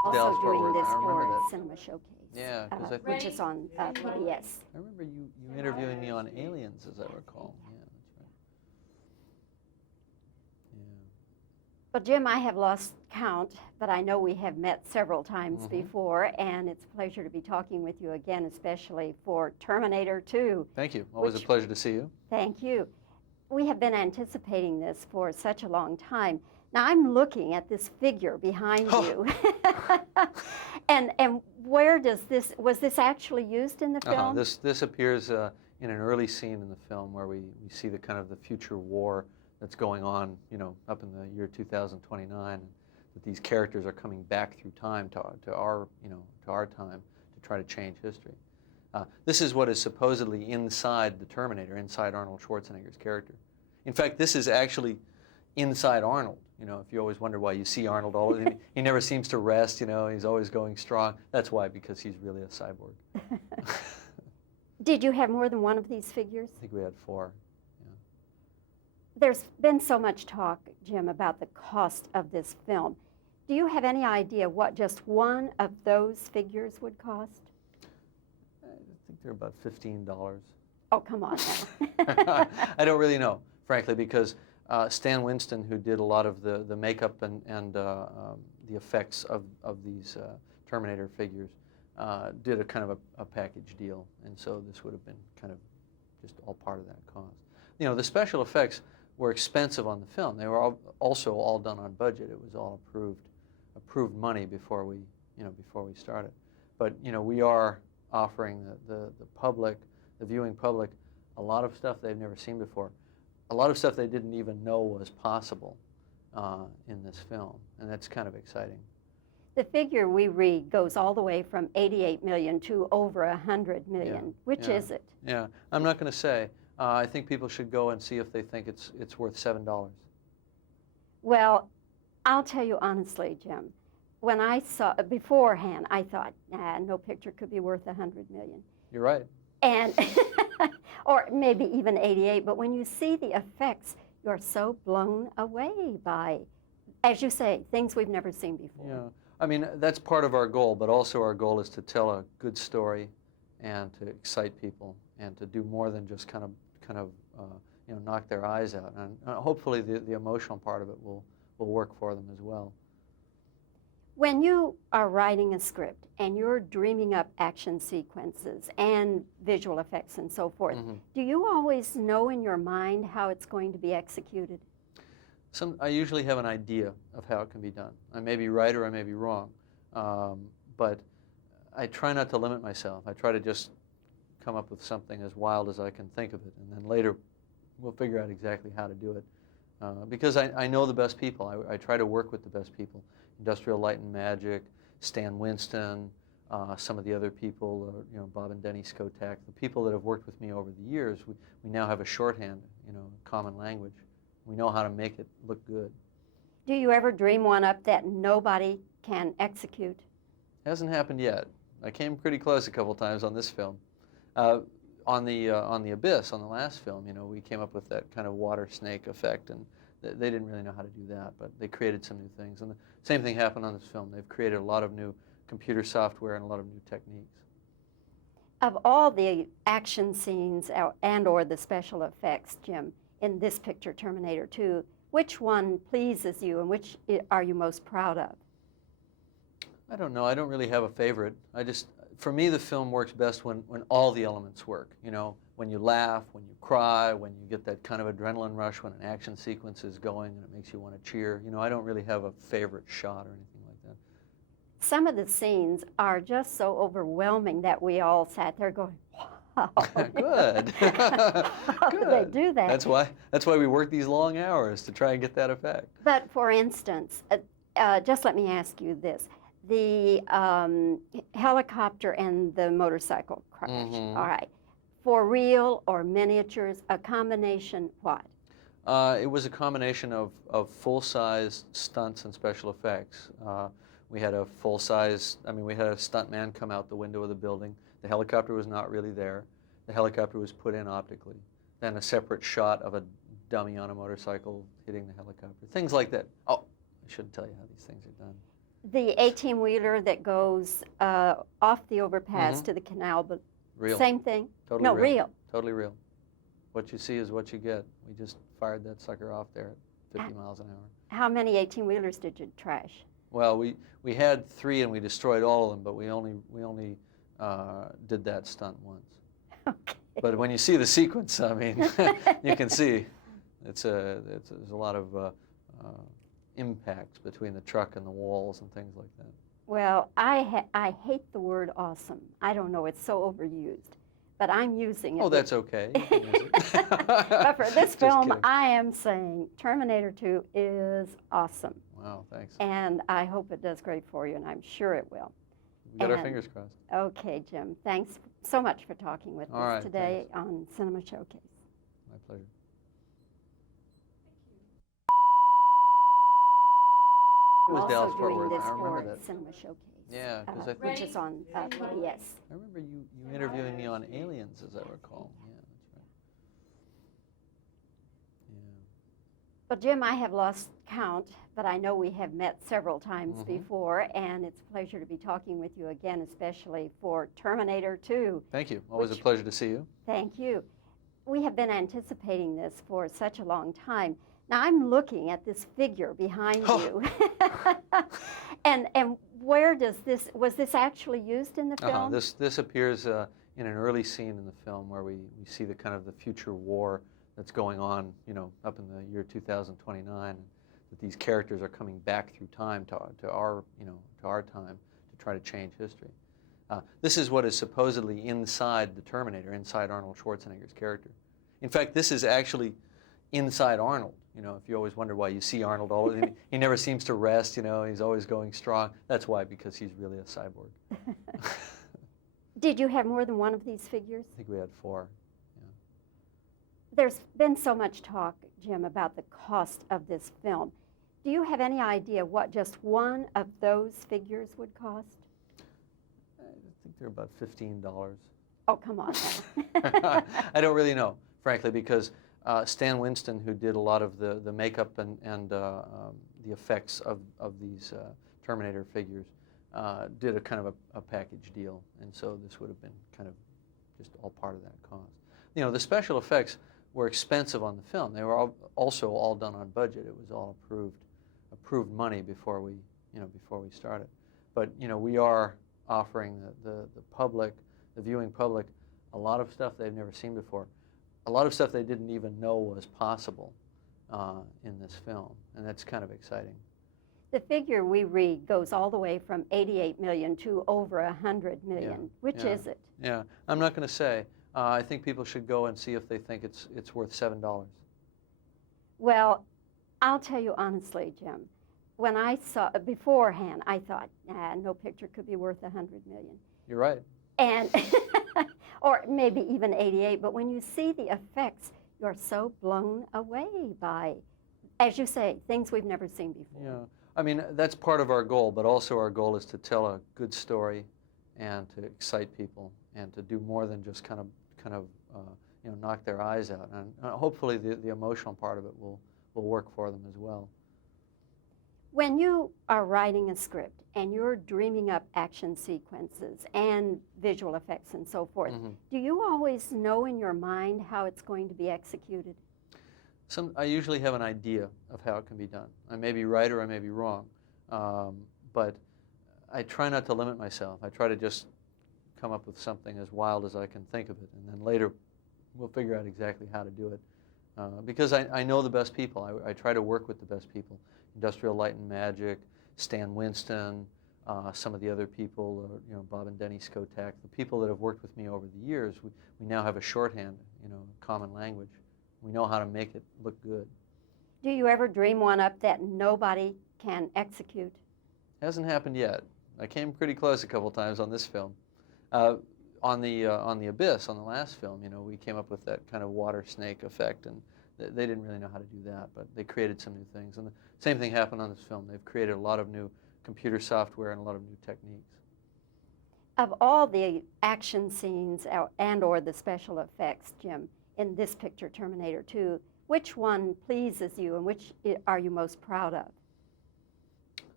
also Fort doing Worth. this I remember for that. Cinema Showcase, Yeah, 'cause which is on PBS. I remember you interviewing me on Aliens, as I recall. Yeah, that's right. Yeah. Well, Jim, I have lost count, but I know we have met several times before, and it's a pleasure to be talking with you again, especially for Terminator 2. Thank you. Always a pleasure to see you. Thank you. We have been anticipating this for such a long time. Now, I'm looking at this figure behind you. and where does this, was this actually used in the film? This appears in an early scene in the film where we see the kind of the future war that's going on, you know, up in the year 2029, and that these characters are coming back through time to our, you know, to our time to try to change history. This is what is supposedly inside the Terminator, inside Arnold Schwarzenegger's character. In fact, this is actually inside Arnold. You know, if you always wonder why you see Arnold he never seems to rest, you know, he's always going strong. That's why, because he's really a cyborg. Did you have more than one of these figures? I think we had 4. Yeah. There's been so much talk, Jim, about the cost of this film. Do you have any idea what just one of those figures would cost? I think they're about $15. Oh, come on now. I don't really know, frankly, because Stan Winston, who did a lot of the makeup and the effects of these Terminator figures, did a kind of a package deal, and so this would have been kind of just all part of that cost. You know, the special effects were expensive on the film. They were also all done on budget. It was all approved money before we started. But you know, we are offering the public, the viewing public, a lot of stuff they've never seen before. A lot of stuff they didn't even know was possible in this film, and that's kind of exciting. The figure we read goes all the way from 88 million to over 100 million. Yeah, Which yeah, is it? Yeah, I'm not going to say. I think people should go and see if they think it's worth $7. Well, I'll tell you honestly, Jim, when I saw beforehand, I thought, nah, no picture could be worth 100 million. You're right. And or maybe even 88, but when you see the effects, you're so blown away by, as you say, things we've never seen before. Yeah, I mean, that's part of our goal, but also our goal is to tell a good story and to excite people and to do more than just kind of you know, knock their eyes out. And hopefully the emotional part of it will work for them as well. When you are writing a script and you're dreaming up action sequences and visual effects and so forth, do you always know in your mind how it's going to be executed? I usually have an idea of how it can be done. I may be right or I may be wrong, but I try not to limit myself. I try to just come up with something as wild as I can think of it, and then later we'll figure out exactly how to do it. Because I know the best people. I try to work with the best people. Industrial Light and Magic, Stan Winston, some of the other people, you know, Bob and Denny Skotak, the people that have worked with me over the years. We now have a shorthand, you know, common language. We know how to make it look good. Do you ever dream one up that nobody can execute? Hasn't happened yet. I came pretty close a couple times on this film. On the Abyss, on the last film, you know, we came up with that kind of water snake effect, and they didn't really know how to do that, but they created some new things. And the same thing happened on this film. They've created a lot of new computer software and a lot of new techniques. Of all the action scenes and/or the special effects, Jim, in this picture, Terminator 2, which one pleases you and which are you most proud of? I don't know. I don't really have a favorite. For me, the film works best when all the elements work. You know, when you laugh, when you cry, when you get that kind of adrenaline rush when an action sequence is going and it makes you want to cheer. You know, I don't really have a favorite shot or anything like that. Some of the scenes are just so overwhelming that we all sat there going, wow. Good. How Good. did they do that? That's why we work these long hours, to try and get that effect. But for instance, just let me ask you this. The helicopter and the motorcycle crash, all right. For real or miniatures, a combination what? It was a combination of full-size stunts and special effects. We had a full-size, we had a stuntman come out the window of the building. The helicopter was not really there. The helicopter was put in optically. Then a separate shot of a dummy on a motorcycle hitting the helicopter. Things like that. Oh, I shouldn't tell you how these things are done. The 18-wheeler that goes off the overpass to the canal, but Real. same thing? Totally No, real. real. Totally real. What you see is what you get. We just fired that sucker off there at 50 miles an hour. How many 18-wheelers did you trash? Well, we had 3 and we destroyed all of them, but we only did that stunt once. Okay. But when you see the sequence, I mean, you can see there's a lot of impacts between the truck and the walls and things like that. Well, I hate the word awesome. I don't know, it's so overused, but I'm using it. Oh, that's okay. You can use it. But for this Just film, kidding. I am saying Terminator 2 is awesome. Wow, thanks. And I hope it does great for you, and I'm sure it will. We got our And- fingers crossed. Okay, Jim, thanks so much for talking with All us right, today on Cinema Showcase. My pleasure. It was Also Dallas Fort doing Worth. this I remember for that. Cinema Showcase. Yeah, 'cause I which think- is on PBS. I remember you interviewing me on Aliens, as I recall. Yeah, that's right. Yeah. Well, Jim, I have lost count, but I know we have met several times before, and it's a pleasure to be talking with you again, especially for Terminator 2. Thank you. Always a Which- pleasure to see you. Thank you. We have been anticipating this for such a long time. Now, I'm looking at this figure behind you. And where does this, was this actually used in the film? This appears in an early scene in the film where we see the kind of the future war that's going on, you know, up in the year 2029, that these characters are coming back through time to our, you know, to our time to try to change history. This is what is supposedly inside the Terminator, inside Arnold Schwarzenegger's character. In fact, this is actually inside Arnold. You know, if you always wonder why you see Arnold always, he never seems to rest, you know, he's always going strong. That's why, because he's really a cyborg. Did you have more than one of these figures? I think we had 4. There's been so much talk, Jim, about the cost of this film. Do you have any idea what just one of those figures would cost? I think they're about $15. Oh, come on now. I don't really know, frankly, because Stan Winston, who did a lot of the makeup and the effects of these Terminator figures, did a kind of a package deal, and so this would have been kind of just all part of that cost. You know, the special effects were expensive on the film. They were also all done on budget. It was all approved money before we started. But you know, we are offering the public, the viewing public, a lot of stuff they've never seen before. A lot of stuff they didn't even know was possible in this film, and that's kind of exciting. The figure we read goes all the way from 88 million to over 100 million. Which is it? Yeah, I'm not going to say. I think people should go and see if they think it's worth $7. Well, I'll tell you honestly, Jim, when I saw beforehand, I thought, no picture could be worth 100 million. You're right. And or maybe even 88, but when you see the effects, you're so blown away by, as you say, things we've never seen before. Yeah, I mean, that's part of our goal, but also our goal is to tell a good story and to excite people and to do more than just kind of you know, knock their eyes out. And hopefully the emotional part of it will work for them as well. When you are writing a script and you're dreaming up action sequences and visual effects and so forth, do you always know in your mind how it's going to be executed? I usually have an idea of how it can be done. I may be right or I may be wrong, but I try not to limit myself. I try to just come up with something as wild as I can think of it, and then later we'll figure out exactly how to do it. Because I know the best people. I try to work with the best people. Industrial Light and Magic, Stan Winston, some of the other people, you know, Bob and Denny Skotak, the people that have worked with me over the years. We now have a shorthand, you know, common language. We know how to make it look good. Do you ever dream one up that nobody can execute? Hasn't happened yet. I came pretty close a couple times on this film. On the Abyss, on the last film, you know, we came up with that kind of water snake effect, and they didn't really know how to do that, but they created some new things. And the same thing happened on this film. They've created a lot of new computer software and a lot of new techniques. Of all the action scenes and/or the special effects, Jim, in this picture, Terminator 2, which one pleases you and which are you most proud of?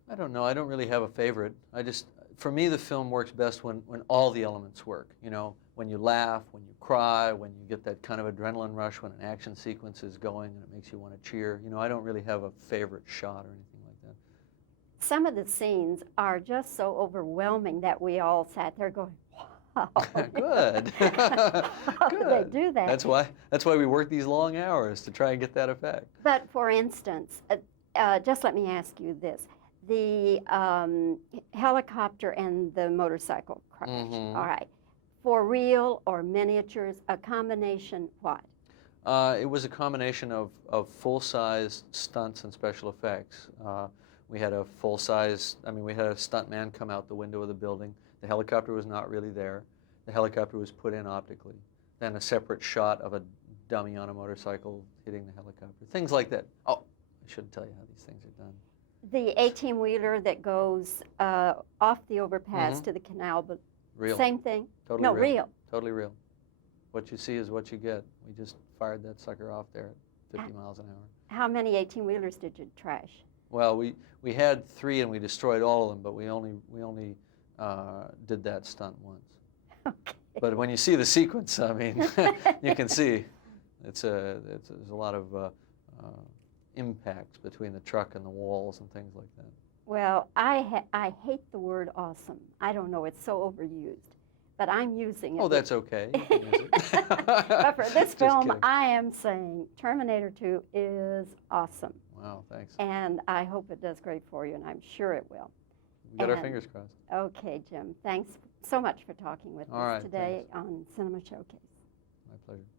I don't know. I don't really have a favorite. For me, the film works best when all the elements work. You know, when you laugh, when you cry, when you get that kind of adrenaline rush when an action sequence is going and it makes you want to cheer. You know, I don't really have a favorite shot or anything like that. Some of the scenes are just so overwhelming that we all sat there going, wow. Good. How Good. did they do that? That's why we work these long hours, to try and get that effect. But for instance, just let me ask you this. The helicopter and the motorcycle crash, Mm-hmm. all right. For real or miniatures, a combination what? It was a combination of full-size stunts and special effects. We had a full-size, we had a stuntman come out the window of the building. The helicopter was not really there. The helicopter was put in optically. Then a separate shot of a dummy on a motorcycle hitting the helicopter. Things like that. Oh, I shouldn't tell you how these things are done. The 18-wheeler that goes off the overpass Mm-hmm. to the canal, but Real. same thing? Totally No, real. real. Totally real. What you see is what you get. We just fired that sucker off there at 50 miles an hour. How many 18-wheelers did you trash? Well, we had 3 and we destroyed all of them, but we only did that stunt once. Okay. But when you see the sequence, you can see there's a lot of impacts between the truck and the walls and things like that. Well, I hate the word awesome. I don't know, it's so overused, but I'm using it. Oh, that's okay. You can use it. But for this Just film, kidding. I am saying Terminator 2 is awesome. Wow, thanks. And I hope it does great for you, and I'm sure it will. We got our And- fingers crossed. Okay, Jim, thanks so much for talking with All us right, today thanks. on Cinema Showcase. My pleasure.